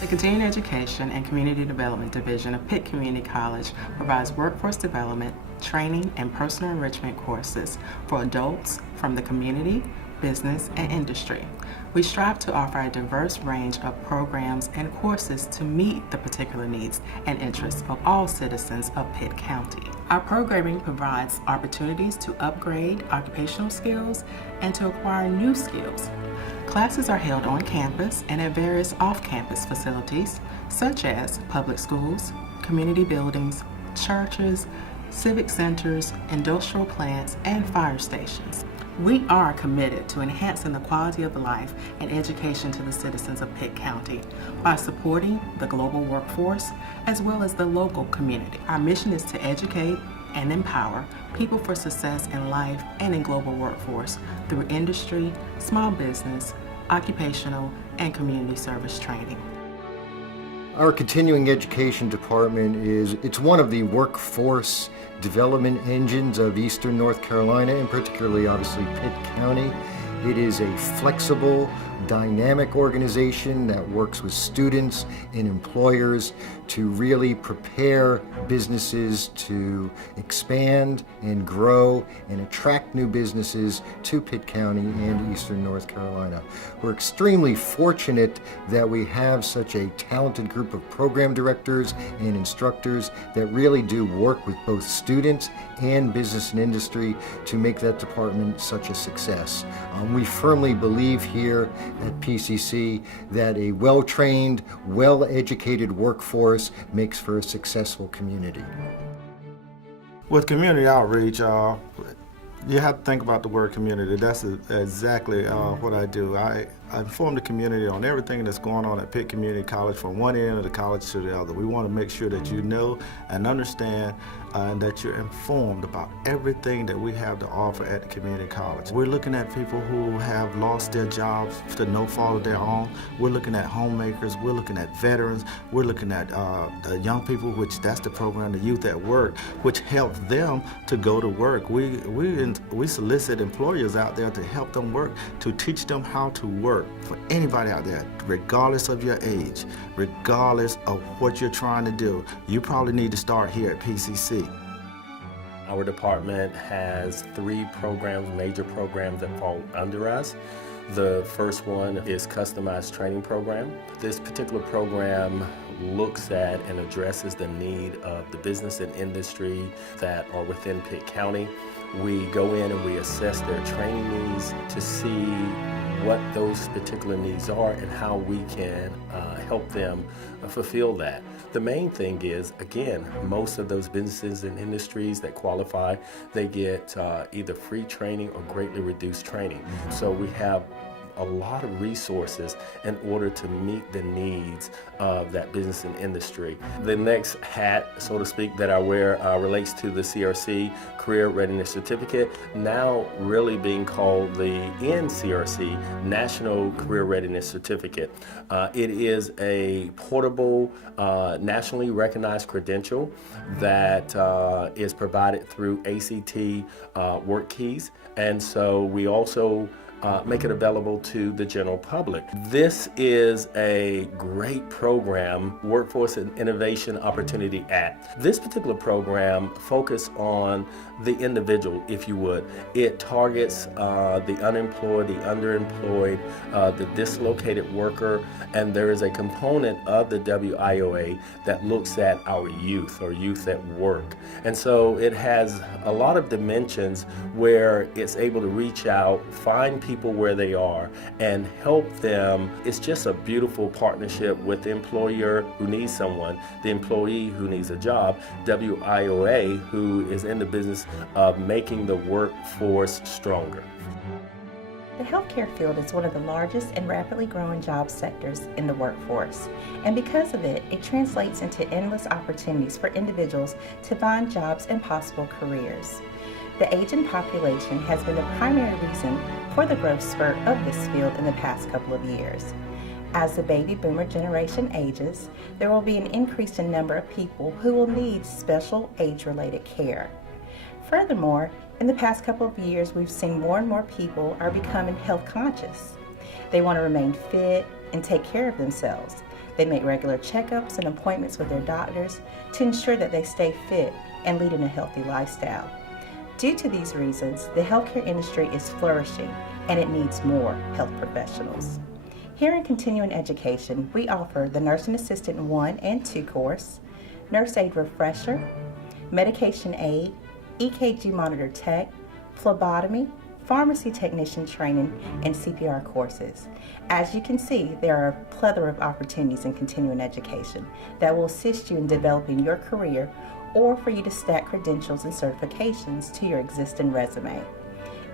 The Continuing Education and Community Development Division of Pitt Community College provides workforce development, training, and personal enrichment courses for adults from the community, business, and industry. We strive to offer a diverse range of programs and courses to meet the particular needs and interests of all citizens of Pitt County. Our programming provides opportunities to upgrade occupational skills and to acquire new skills. Classes are held on campus and at various off-campus facilities, such as public schools, community buildings, churches, civic centers, industrial plants, and fire stations. We are committed to enhancing the quality of life and education to the citizens of Pitt County by supporting the global workforce as well as the local community. Our mission is to educate and empower people for success in life and in global workforce through industry, small business, occupational, and community service training. Our continuing education department it's one of the workforce development engines of Eastern North Carolina, and particularly obviously Pitt County. It is a flexible, dynamic organization that works with students and employers to really prepare businesses to expand and grow and attract new businesses to Pitt County and Eastern North Carolina. We're extremely fortunate that we have such a talented group of program directors and instructors that really do work with both students and business and industry to make that department such a success. We firmly believe here at PCC that a well-trained, well-educated workforce makes for a successful community. With community outreach, you have to think about the word community. That's exactly what I do. I inform the community on everything that's going on at Pitt Community College from one end of the college to the other. We want to make sure that you know and understand and that you're informed about everything that we have to offer at the community college. We're looking at people who have lost their jobs to no fault of their own. We're looking at homemakers. We're looking at veterans. We're looking at the young people, which that's the program, the Youth at Work, which helps them to go to work. We solicit employers out there to help them work, to teach them how to work. For anybody out there, regardless of your age, regardless of what you're trying to do, you probably need to start here at PCC. Our department has 3 programs, major programs that fall under us. The first one is customized training program. This particular program looks at and addresses the need of the business and industry that are within Pitt County. We go in and we assess their training needs to see what those particular needs are and how we can help them fulfill that. The main thing is, again, most of those businesses and industries that qualify, they get either free training or greatly reduced training. So we have a lot of resources in order to meet the needs of that business and industry. The next hat, so to speak, that I wear relates to the CRC Career Readiness Certificate, now really being called the NCRC National Career Readiness Certificate. It is a portable, nationally recognized credential that is provided through ACT Work Keys, and so we also make it available to the general public. This is a great program, Workforce and Innovation Opportunity Act. This particular program focuses on the individual, if you would. It targets the unemployed, the underemployed, the dislocated worker, and there is a component of the WIOA that looks at our youth or youth at work. And so it has a lot of dimensions where it's able to reach out, find people where they are, and help them. It's just a beautiful partnership with the employer who needs someone, the employee who needs a job, WIOA who is in the business of making the workforce stronger. The healthcare field is one of the largest and rapidly growing job sectors in the workforce, and because of it, it translates into endless opportunities for individuals to find jobs and possible careers. The aging population has been the primary reason for the growth spurt of this field in the past couple of years. As the baby boomer generation ages, there will be an increase in number of people who will need special age-related care. Furthermore, in the past couple of years, we've seen more and more people are becoming health conscious. They want to remain fit and take care of themselves. They make regular checkups and appointments with their doctors to ensure that they stay fit and leading a healthy lifestyle. Due to these reasons, the healthcare industry is flourishing and it needs more health professionals. Here in continuing education, we offer the Nursing Assistant 1 and 2 course, Nurse Aid Refresher, Medication Aid, EKG Monitor Tech, Phlebotomy, Pharmacy Technician Training, and CPR courses. As you can see, there are a plethora of opportunities in continuing education that will assist you in developing your career or for you to stack credentials and certifications to your existing resume.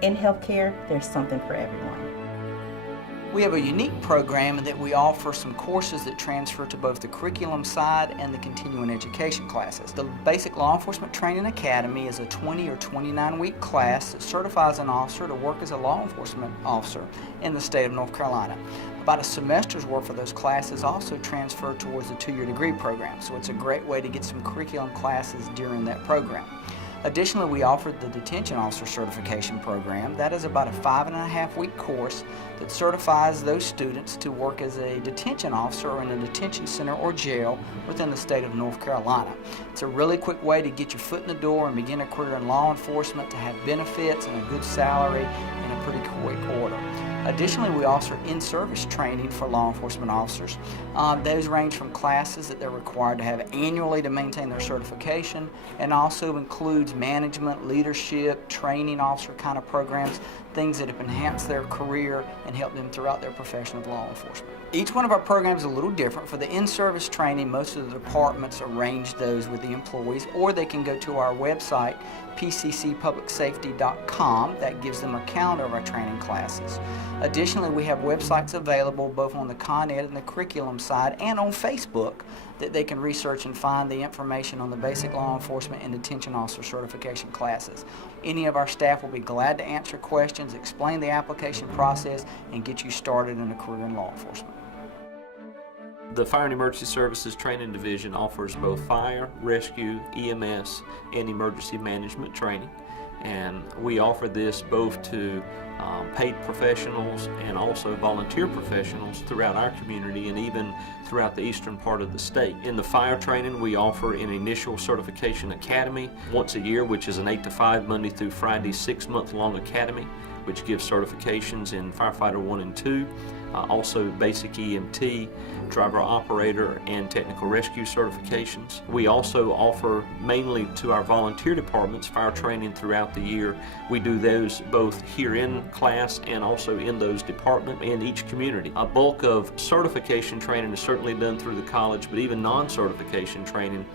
In healthcare, there's something for everyone. We have a unique program in that we offer some courses that transfer to both the curriculum side and the continuing education classes. The Basic Law Enforcement Training Academy is a 20 or 29-week class that certifies an officer to work as a law enforcement officer in the state of North Carolina. About a semester's worth of those classes also transfer towards the 2-year degree program, so it's a great way to get some curriculum classes during that program. Additionally, we offer the Detention Officer Certification Program. That is about a 5.5-week course that certifies those students to work as a detention officer in a detention center or jail within the state of North Carolina. It's a really quick way to get your foot in the door and begin a career in law enforcement, to have benefits and a good salary in a pretty quick order. Additionally, we offer in-service training for law enforcement officers. Those range from classes that they're required to have annually to maintain their certification, and also includes management, leadership, training officer kind of programs, things that have enhanced their career and helped them throughout their profession of law enforcement. Each one of our programs is a little different. For the in-service training, most of the departments arrange those with the employees, or they can go to our website, PCCpublicsafety.com. That gives them a calendar of our training classes. Additionally, we have websites available both on the Con Ed and the curriculum side and on Facebook that they can research and find the information on the basic law enforcement and detention officer certification classes. Any of our staff will be glad to answer questions, explain the application process, and get you started in a career in law enforcement. The Fire and Emergency Services Training Division offers both fire, rescue, EMS, and emergency management training. And we offer this both to paid professionals and also volunteer professionals throughout our community and even throughout the eastern part of the state. In the fire training, we offer an initial certification academy once a year, which is an 8 to 5 Monday through Friday 6-month-long academy, which gives certifications in Firefighter 1 and 2, also basic EMT, driver operator, and technical rescue certifications. We also offer mainly to our volunteer departments fire training throughout the year. We do those both here in class and also in those departments and each community. A bulk of certification training is certainly done through the college, but even non-certification training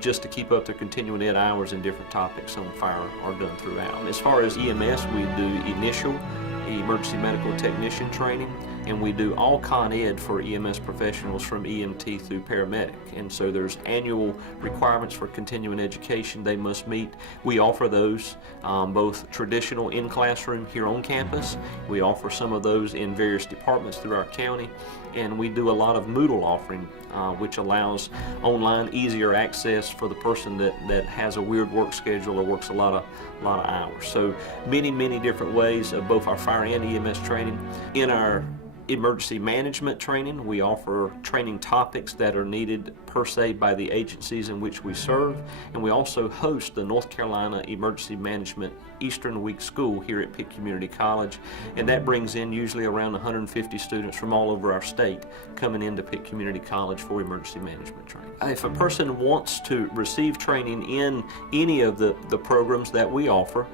just to keep up their continuing ed hours and different topics on fire are done throughout. As far as EMS, we do initial emergency medical technician training, and we do all Con Ed for EMS professionals from EMT through paramedic. And so there's annual requirements for continuing education they must meet. We offer those both traditional in classroom here on campus. We offer some of those in various departments through our county, and we do a lot of Moodle offering, which allows online easier access for the person that has a weird work schedule or works a lot of hours. So many different ways of both our fire and EMS training. In our emergency management training, we offer training topics that are needed per se by the agencies in which we serve, and we also host the North Carolina Emergency Management Eastern Week School here at Pitt Community College, and that brings in usually around 150 students from all over our state coming into Pitt Community College for emergency management training. If a person wants to receive training in any of the programs that we offer,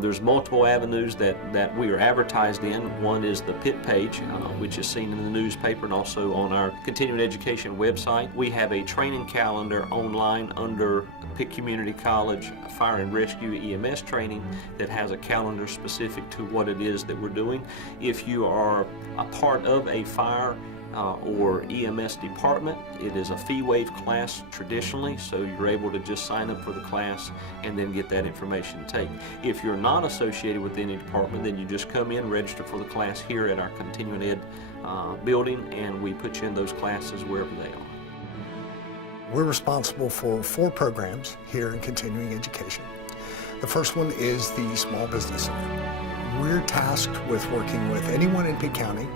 there's multiple avenues that we are advertised in. One is the Pitt page, which is seen in the newspaper and also on our continuing education website. We have a training calendar online under Pitt Community College Fire and Rescue EMS training that has a calendar specific to what it is that we're doing. If you are a part of a fire or EMS department, it is a fee waive class traditionally, so you're able to just sign up for the class and then get that information to take. If you're not associated with any department, then you just come in, register for the class here at our continuing ed building, and we put you in those classes wherever they are. We're responsible for 4 programs here in continuing education. The first one is the Small Business Center. We're tasked with working with anyone in Pitt County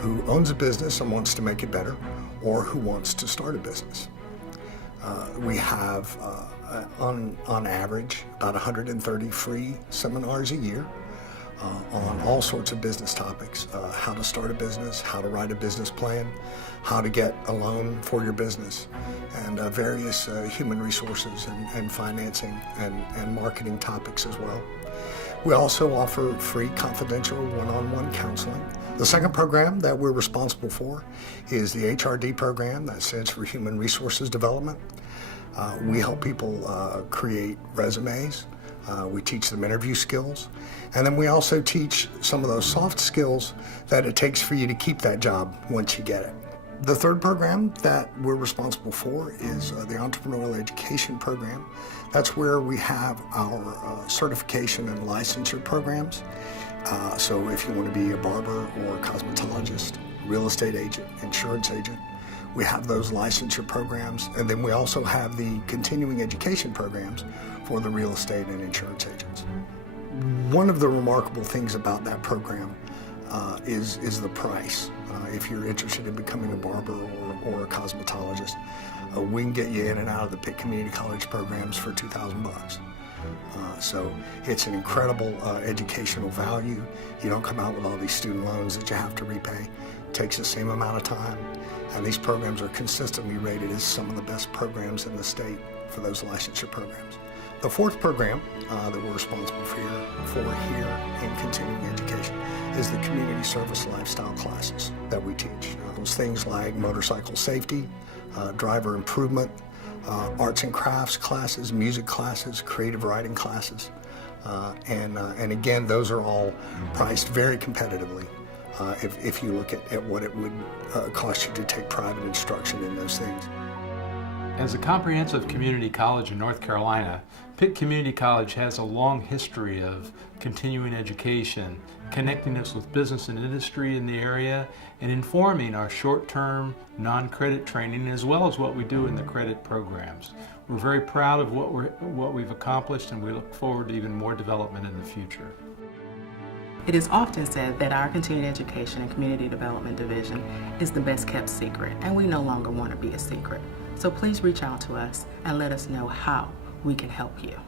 who owns a business and wants to make it better, or who wants to start a business. We have, on average, about 130 free seminars a year on all sorts of business topics, how to start a business, how to write a business plan, how to get a loan for your business, and various human resources and financing and marketing topics as well. We also offer free confidential one-on-one counseling. The second program that we're responsible for is the HRD program, that stands for Human Resources Development. We help people create resumes. We teach them interview skills. And then we also teach some of those soft skills that it takes for you to keep that job once you get it. The third program that we're responsible for is the Entrepreneurial Education Program. That's where we have our certification and licensure programs. So if you want to be a barber or a cosmetologist, real estate agent, insurance agent, we have those licensure programs. And then we also have the continuing education programs for the real estate and insurance agents. One of the remarkable things about that program is the price. If you're interested in becoming a barber or a cosmetologist, we can get you in and out of the Pitt Community College programs for $2,000. So it's an incredible educational value. You don't come out with all these student loans that you have to repay. It takes the same amount of time, and these programs are consistently rated as some of the best programs in the state for those licensure programs. The fourth program that we're responsible for here in continuing education is the community service lifestyle classes that we teach. Those things like motorcycle safety, driver improvement, arts and crafts classes, music classes, creative writing classes. And again, those are all priced very competitively if you look at what it would cost you to take private instruction in those things. As a comprehensive community college in North Carolina, Pitt Community College has a long history of continuing education, connecting us with business and industry in the area, and informing our short-term, non-credit training, as well as what we do in the credit programs. We're very proud of what we've accomplished, and we look forward to even more development in the future. It is often said that our Continuing Education and Community Development Division is the best kept secret, and we no longer want to be a secret. So please reach out to us and let us know how we can help you.